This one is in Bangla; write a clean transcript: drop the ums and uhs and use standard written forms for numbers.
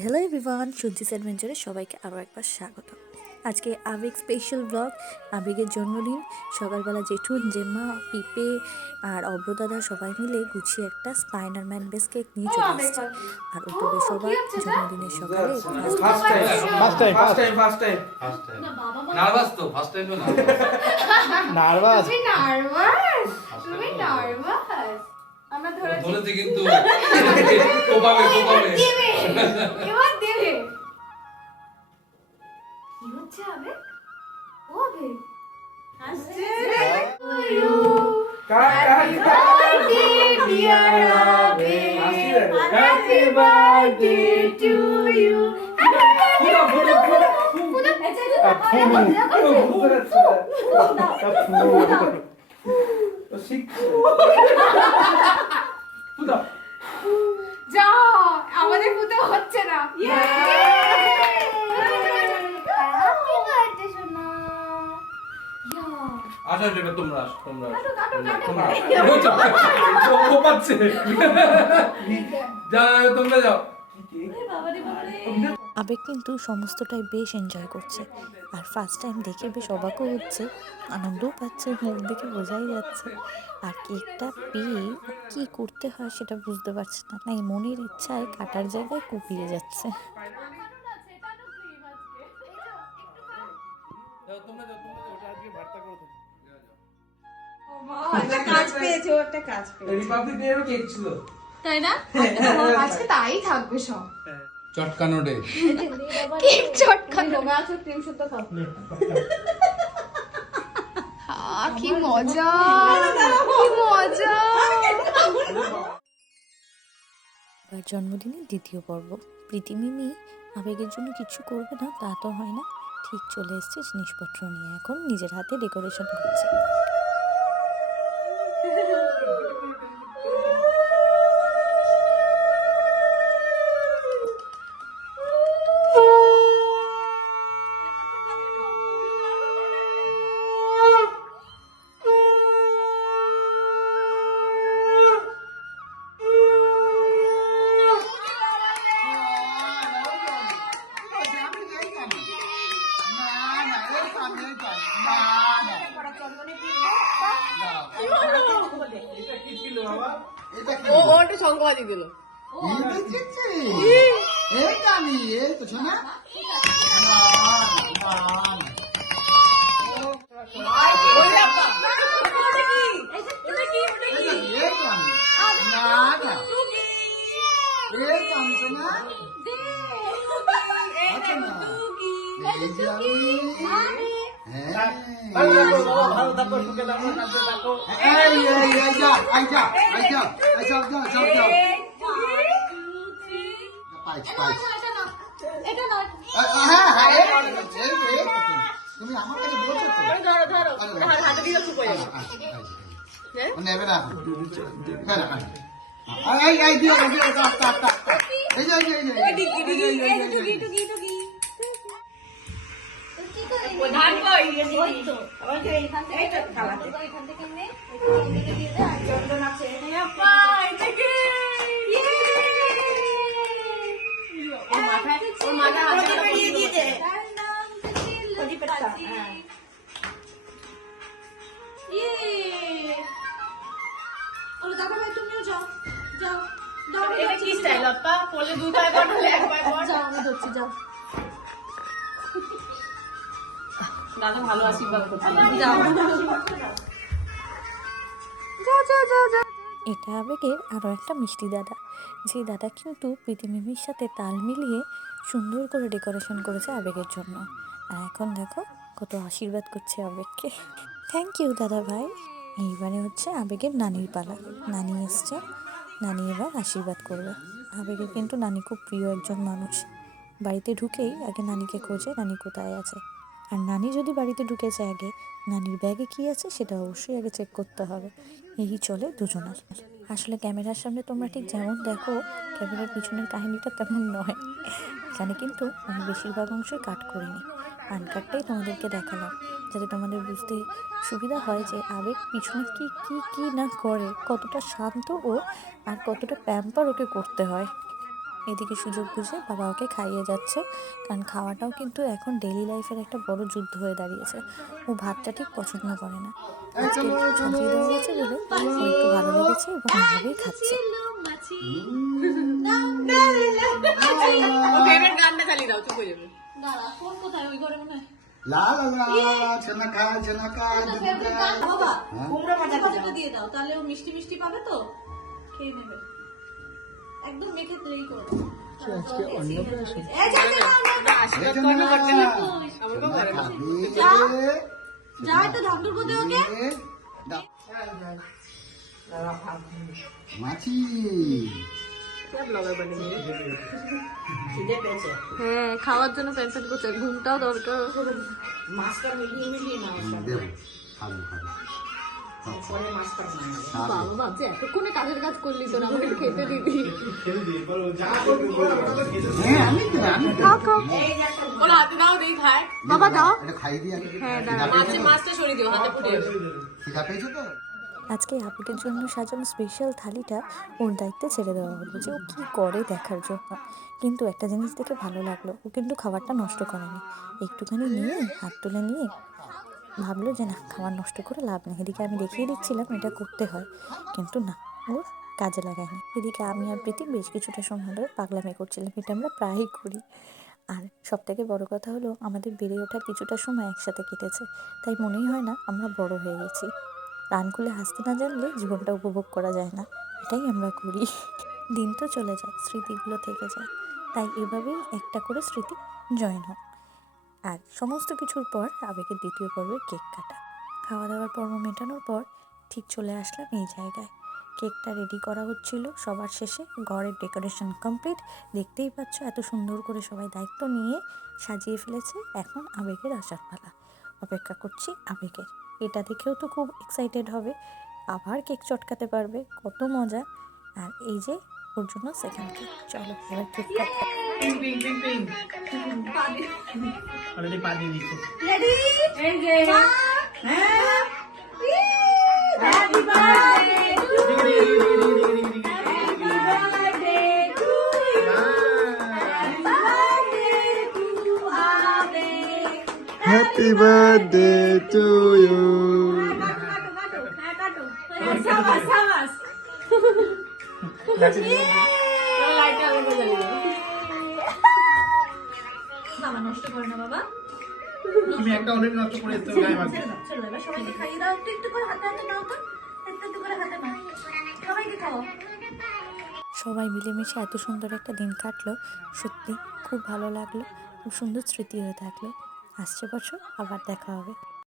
হ্যালো এভরিওয়ান, সূর্যিস অ্যাডভেঞ্চারে সবাইকে আরও একবার স্বাগত। আজকে আবেগ স্পেশাল ব্লগ। আবেগের জন্মদিন। সকালবেলা জেঠুন, জেম্মা, পিপে আর অব্রদাদা সবাই মিলে গুছিয়ে একটা স্পাইডারম্যান বেস কেক নিয়ে চলে এসেছে। আর ও তো বেশ অবাক, জন্মদিনের সকালে আমরা ধরেছি কিন্তু কোপাবে দেবে এবার দেবে কি হচ্ছে আবে ও আবে হাসছে ইউ হ্যাপি বার্থডে ডিয়ার আবে হ্যাপি বার্থডে টু ইউ যা আমাদের পুতো হচ্ছে না আচ্ছা এবার তোমরা যাও। আবেগ কিন্তু সমস্তটাই বেশ এনজয় করছে। আর ফার্স্ট টাইম দেখে বেশ অবাকও হচ্ছে, আনন্দও পাচ্ছে, মুখ দেখে বোঝাই যাচ্ছে। আর কেকটা পেয়ে কী করতে হয় সেটা বুঝতে পারছে না, তাই মনের ইচ্ছায় কাটার জায়গায় কুপিয়ে যাচ্ছে। তাই না আজকে তাই থাকবে সব চটকানো ডে কেক চটকানো আছে ক্রিম সুদ্ধ খাও কি মজা কি মজা। এবার জন্মদিনের দ্বিতীয় পর্ব। প্রীতি মিমি আবেগের জন্য কিছু করবে না তা তো হয় না, ঠিক চলে এসছে জিনিসপত্র নিয়ে, এখন নিজের হাতে ডেকোরেশন করছে। ওটা সংকবাদি দিল তুমি আমার কাছে বলছো নেবে না এই দিও এই তুমিও যাও যাও দাদা ভালো আশীর্বাদ করছে। এটা আবেগের আরও একটা মিষ্টি দাদা, যে দাদা কিন্তু প্রীতি মিমির সাথে তাল মিলিয়ে সুন্দর করে ডেকোরেশন করেছে আবেগের জন্য। আর এখন দেখো কত আশীর্বাদ করছে আবেগকে। থ্যাংক ইউ দাদা ভাই। এইবারে হচ্ছে আবেগের নানির পালা। নানি এসছে, নানি এবার আশীর্বাদ করবে। আবেগের কিন্তু নানি খুব প্রিয় একজন মানুষ। বাড়িতে ঢুকেই আগে নানিকে খোঁজে, নানি কোথায় আছে। আর নানি যদি বাড়িতে ঢুকেছে আগে, নানির ব্যাগে কী আছে সেটা অবশ্যই আগে চেক করতে হবে। এই চলে দুজনার। আসলে ক্যামেরার সামনে তোমরা ঠিক যেমন দেখো, ক্যামেরার পিছনের কাহিনীটা তেমন নয়। এখানে কিন্তু আমি বেশিরভাগ অংশই কাট করিনি, আনকাটটাই তোমাদেরকে দেখালাম, যাতে তোমাদের বুঝতে সুবিধা হয় যে আবেগ পিছনে কি কি কি না করে, কতটা শান্ত ও আর কতটা প্যাম্পার ওকে করতে হয়। এদিকে সুযোগ বুঝে বাবা ওকে খাইয়ে যাচ্ছে, কারণ খাওয়াটাও কিন্তু এখন ডেইলি লাইফের একটা বড় যুদ্ধ হয়ে দাঁড়িয়েছে। ও ভাতটা ঠিক পছন্দ করে না, আজকে সাজিয়ে দেওয়া হয়েছে বলে ওর একটু ভালো লেগেছে এবং এভাবেই খাচ্ছে। ওকে এবার গানটা চালিয়ে দাও, চুপ হয়ে যাবে। দাঁড়া, কোন কোথায় ওই ঘরে মনে হয়? লা লা লা ছানা খায় দুধু খায়। বাবা হ্যাঁ? কুমড়ো ভাজাটা দিয়ে দাও, তাহলে ও মিষ্টি মিষ্টি পাবে তো, খেয়ে নেবে। একদম মেখে তৈরি করে দাও। আজকে অন্নপ্রাশন। এই যা যা আশীর্বাদ করবে করতে না। আমার বাবা ঘরে না। যা একটু ঢাকুর করে ওকে। মাছি হ্যাঁ, খাওয়ার জন্য প্যান্ট করছে, ঘুমটাও দরকার। মাছটা মিলিয়ে মিলিয়ে নাও। দেবো খাবো খাবো পরে মাছটা বানাবো। বাবা ভাবছে এতক্ষণে কাজের কাজ করলি তো, আমাকে একটু খেতে দিবি। হ্যাঁ আমি খাও খাও ওরা হাতে দাও, দেই খায়। বাবা দাও। এটা খাই দিই আগে। হ্যাঁ, মাছটা সরিয়ে দিও, হাতে ফুটিয়ে দিও। শিখা পেয়েছো তো? আজকে আবেগের জন্য সাজানো স্পেশাল থালিটা ওর দায়িত্বে ছেড়ে দেওয়া হলো যে ও কী করে দেখার জন্য। কিন্তু একটা জিনিস দেখে ভালো লাগলো, ও কিন্তু খাবারটা নষ্ট করেনি। একটুখানি নিয়ে হাত তুলে নিয়ে ভাবলো যে না, খাবার নষ্ট করে লাভ নেই। এদিকে আমি দেখিয়ে দিচ্ছিলাম এটা করতে হয়, কিন্তু না, ও কাজে লাগায়নি। এদিকে আমি আর প্রীতি বেশ কিছুটা সময় ধরে পাগলামি করছিলাম, এটা আমরা প্রায়ই করি। আর সবথেকে বড় কথা হলো, আমাদের বেড়ে ওঠার কিছুটা সময় একসাথে কেটেছে, তাই মনেই হয় না আমরা বড় হয়ে গেছি। প্রাণ খুলে হাসতে না জানলে জীবনটা উপভোগ করা যায় না, এটাই আমরা করি। দিন তো চলে যায়, স্মৃতিগুলো থেকে যায়, তাই এভাবেই একটা করে স্মৃতি জয়েন হয়। আর সমস্ত কিছুর পর আবেগের দ্বিতীয় পর্বের কেক কাটা। খাওয়া দাওয়ার পর্ব মেটানোর পর ঠিক চলে আসলাম এই জায়গায়। কেকটা রেডি করা হচ্ছিল, সবার শেষে ঘরের ডেকোরেশন কমপ্লিট। দেখতেই পাচ্ছ এত সুন্দর করে সবাই দায়িত্ব নিয়ে সাজিয়ে ফেলেছে। এখন আবেগের আসার পালা, অপেক্ষা করছি আবেগের। এটা দেখেও তো খুব এক্সাইটেড হবে, আবার কেক চটকাতে পারবে, কত মজা। আর এই যে ওর জন্য সেকেন্ড কেক, চলো এবার কেক কাটতে। অলরেডি পা দিয়ে দিচ্ছে। এই যে হ্যাঁ, happy birthday to you, happy birthday to you, happy birthday to Abeg. Happy birthday to you. কাটো সাবাস সাবাস। লাইটটা আলো করে জ্বালিয়ে দাও। বাবা নষ্ট করে না বাবা। তুমি একটা অলরেডি নষ্ট করে এসছো গায়ে মাখতে। চলো এবার সবাইকে খাইয়ে দাও, একটু একটু করে হাতে হাতে নাও তো, একটু একটু করে হাতে নাও, সবাইকে খাও। সবাই মিলেমিশে এত সুন্দর একটা দিন কাটলো, সত্যি খুব ভালো লাগলো, খুব সুন্দর স্মৃতি হয়ে থাকলো। আসছে বছর আবার দেখা হবে।